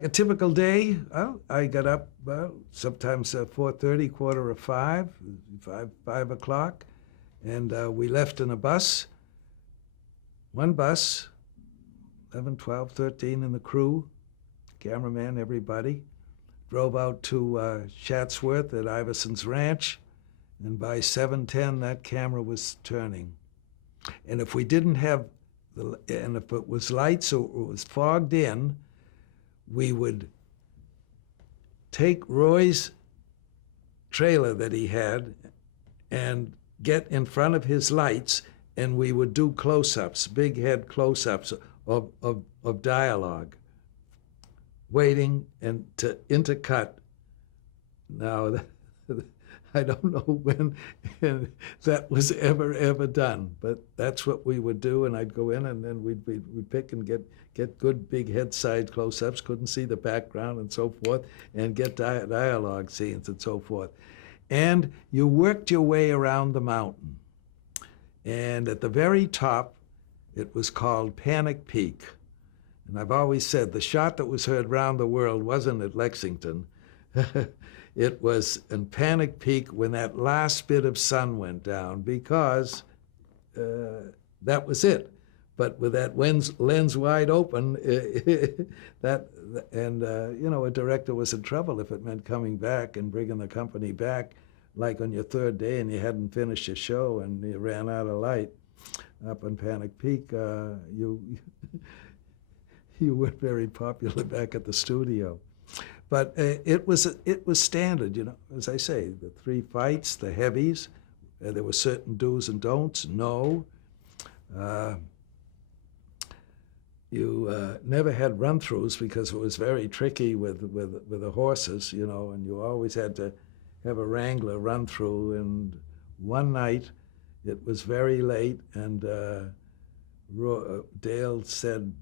A typical day, well, I got up sometimes 4:30, quarter of 5 o'clock, and we left in a bus, one bus, 11, 12, 13 in the crew, cameraman, everybody. Drove out to Chatsworth at Iverson's Ranch, and by 7:10 that camera was turning. And if we didn't have, and if it was lights or it was fogged in, we would take Roy's trailer that he had and get in front of his lights, and we would do close-ups, big head close-ups of dialogue, waiting and to intercut. Now, I don't know when that was ever done, but that's what we would do, and I'd go in, and then we'd pick and get good big head side close-ups, couldn't see the background and so forth, and get dialogue scenes and so forth. And you worked your way around the mountain. And at the very top, it was called Panic Peak. And I've always said the shot that was heard round the world wasn't at Lexington. It was in Panic Peak when that last bit of sun went down, because that was it. But with that lens wide open, a director was in trouble if it meant coming back and bringing the company back, like on your third day and you hadn't finished your show and you ran out of light up on Panic Peak. You weren't very popular back at the studio. But it was standard, as I say, the 3 fights, the heavies. There were certain do's and don'ts. No. You never had run-throughs because it was very tricky with the horses, and you always had to have a wrangler run-through. And one night, it was very late, and Dale said,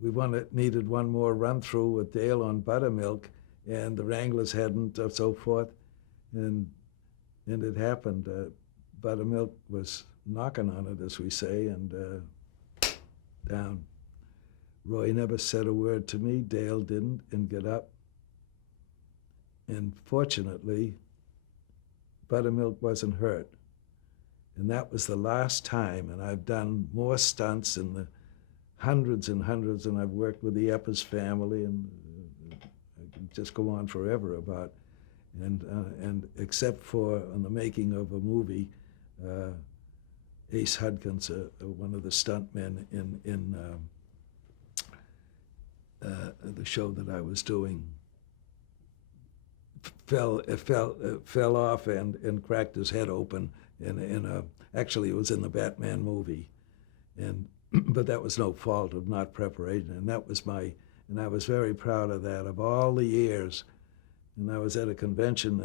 we needed one more run-through with Dale on Buttermilk, and the Wranglers hadn't, so forth, and it happened. Buttermilk was knocking on it, as we say, and down. Roy never said a word to me. Dale didn't, and got up. And fortunately, Buttermilk wasn't hurt. And that was the last time, and I've done more stunts in the hundreds and hundreds, and I've worked with the Eppers family, and I can just go on forever about, and except for on the making of a movie, Ace Hudkins, one of the stuntmen in the show that I was doing, fell off and cracked his head open actually it was in the Batman movie, but that was no fault of not preparation, and I was very proud of that, of all the years. And I was at a convention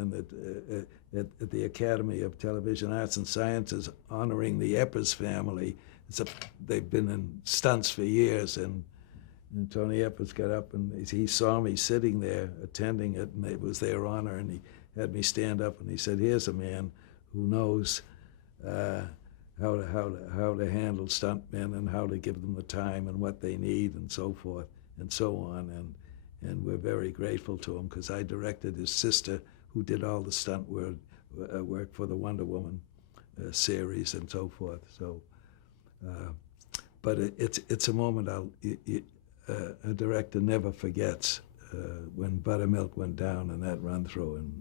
at the Academy of Television Arts and Sciences honoring the Eppers family. They've been in stunts for years, and Tony Eppers got up and he saw me sitting there attending it, and it was their honor, and he had me stand up and he said, "Here's a man who knows how to handle stuntmen and how to give them the time and what they need and so forth and so on." And we're very grateful to him, because I directed his sister, who did all the stunt work for the Wonder Woman series and so forth. So, but it's a moment a director never forgets, when Buttermilk went down in that run through, and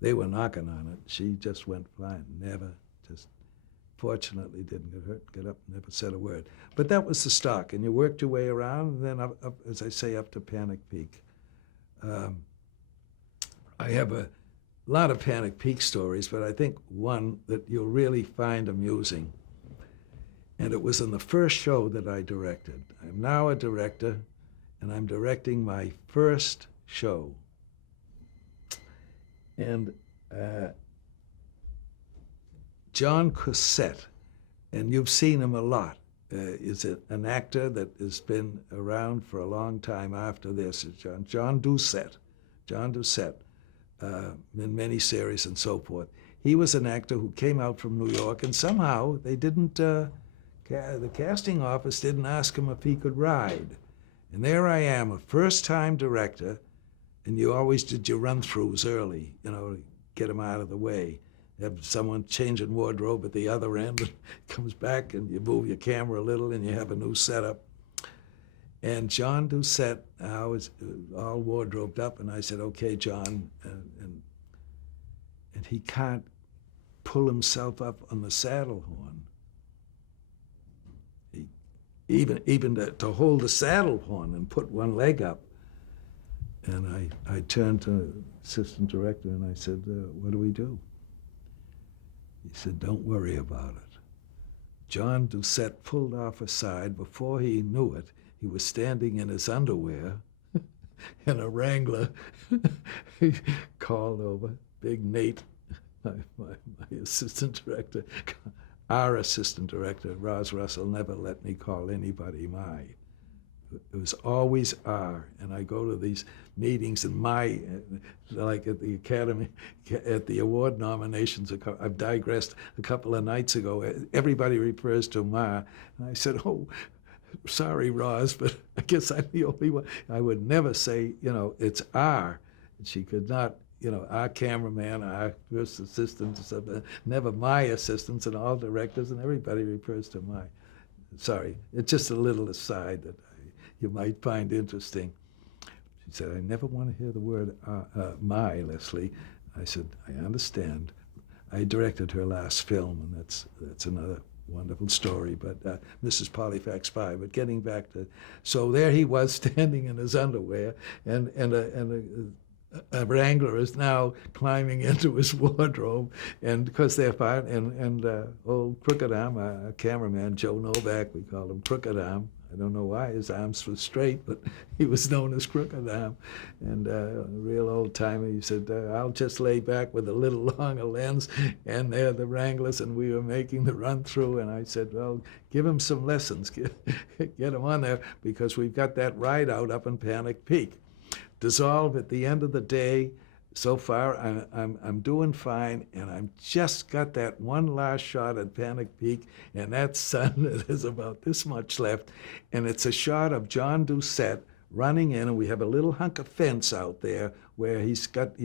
they were knocking on it. She just went flying, fortunately didn't get hurt, get up, never said a word. But that was the stock, and you worked your way around, and then up, as I say, up to Panic Peak. I have a lot of Panic Peak stories, but I think one that you'll really find amusing, and it was in the first show that I directed. I'm now a director, and I'm directing my first show. And John Cossette, and you've seen him a lot, is an actor that has been around for a long time after this. John Doucette, in many series and so forth. He was an actor who came out from New York, and somehow they didn't, the casting office didn't ask him if he could ride. And there I am, a first-time director, and you always did your run-throughs early, to get them out of the way. Have someone changing wardrobe at the other end, and comes back, and you move your camera a little, and you have a new setup. And John Doucette, I was all wardrobed up, and I said, "Okay, John," and he can't pull himself up on the saddle horn. Even to hold the saddle horn and put one leg up. And I turned to the assistant director and I said, "What do we do?" He said, "Don't worry about it." John Doucette pulled off aside. Before he knew it, he was standing in his underwear and a Wrangler. He called over, Big Nate, my assistant director. Our assistant director, Roz Russell, never let me call anybody my. It was always our. And I go to these meetings and my, like at the Academy, at the award nominations, I've digressed a couple of nights ago, everybody refers to Ma. And I said, "Oh, sorry, Roz, but I guess I'm the only one." I would never say, it's our. And she could not, our cameraman, our first assistants, never my assistants, and all directors, and everybody refers to my. Sorry, it's just a little aside that you might find interesting. She said, "I never want to hear the word my, Leslie." I said, "I understand." I directed her last film, and that's another wonderful story, but Mrs. Polyfax Spy. But getting back to, so there he was standing in his underwear, and a Wrangler is now climbing into his wardrobe, and because they're fine, and old Crooked Arm, our cameraman, Joe Novak, we called him Crooked Arm. I don't know why his arms were straight, but he was known as Crooked Arm. And a real old timer, he said, "I'll just lay back with a little longer lens," and they're the Wranglers, and we were making the run through, and I said, "Well, give him some lessons, get him on there, because we've got that ride out up in Panic Peak." Dissolve at the end of the day. So far, I'm doing fine, and I've just got that one last shot at Panic Peak, and that sun, there's about this much left, and it's a shot of John Doucette running in, and we have a little hunk of fence out there where he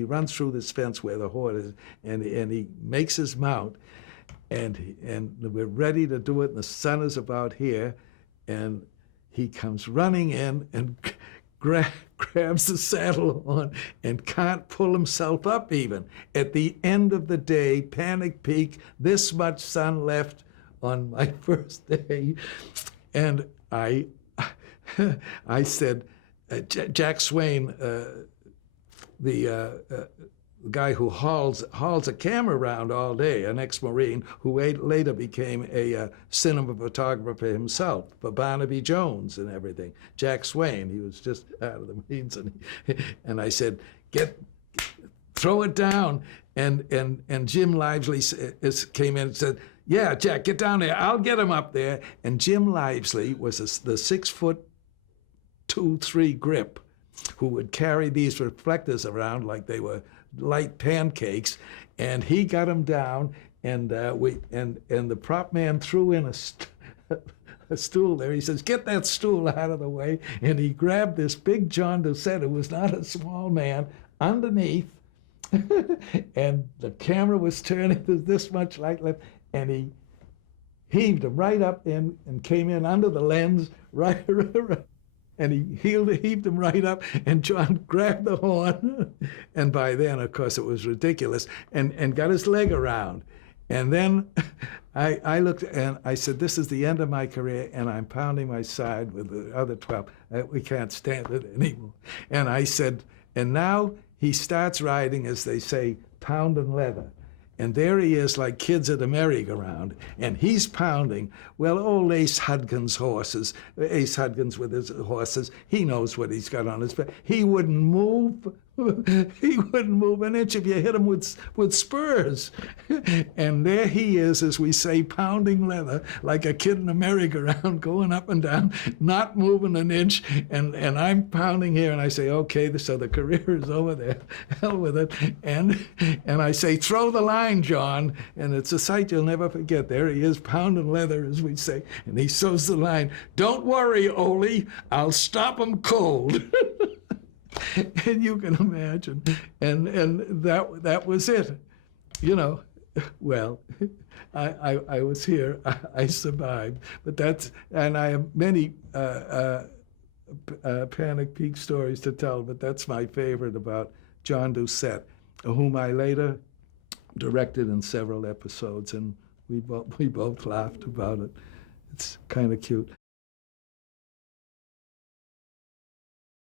runs through this fence where the horse is, and he makes his mount, and we're ready to do it, and the sun is about here, and he comes running in and grabs the saddle on and can't pull himself up even. At the end of the day, Panic Peak, this much sun left on my first day. And I said, Jack Swain, the guy who hauls a camera around all day, an ex-Marine who later became a cinema photographer himself for Barnaby Jones and everything. Jack Swain, he was just out of the Marines, and I said, throw it down. And Jim Lively came in and said, "Yeah, Jack, get down there. I'll get him up there." And Jim Lively was the 6'2", 3" grip who would carry these reflectors around like they were light pancakes, and he got him down, and the prop man threw in a stool there. He says, "Get that stool out of the way," and he grabbed this big John Doucette, who was not a small man, underneath, and the camera was turning. There's this much light left, and he heaved him right up in and came in under the lens, right. And he heaved him right up, and John grabbed the horn, and by then, of course, it was ridiculous, and got his leg around. And then I looked, and I said, "This is the end of my career," and I'm pounding my side with the other 12. We can't stand it anymore. And I said, and now he starts riding, as they say, pounding leather. And there he is, like kids at a merry-go-round, and he's pounding. Well, old Ace Hudgens with his horses, he knows what he's got on his back. He wouldn't move He wouldn't move an inch if you hit him with spurs. And there he is, as we say, pounding leather like a kid in a merry-go-round, going up and down, not moving an inch. And I'm pounding here, and I say, okay, so the career is over there. Hell with it. And I say, throw the line, John. And it's a sight you'll never forget. There he is, pounding leather, as we say. And he throws the line. Don't worry, Ole, I'll stop him cold. And you can imagine. And that was it. You know, well, I was here. I survived. But that's, and I have many Panic Peak stories to tell, but that's my favorite about John Doucette, whom I later directed in several episodes, and we both laughed about it. It's kind of cute.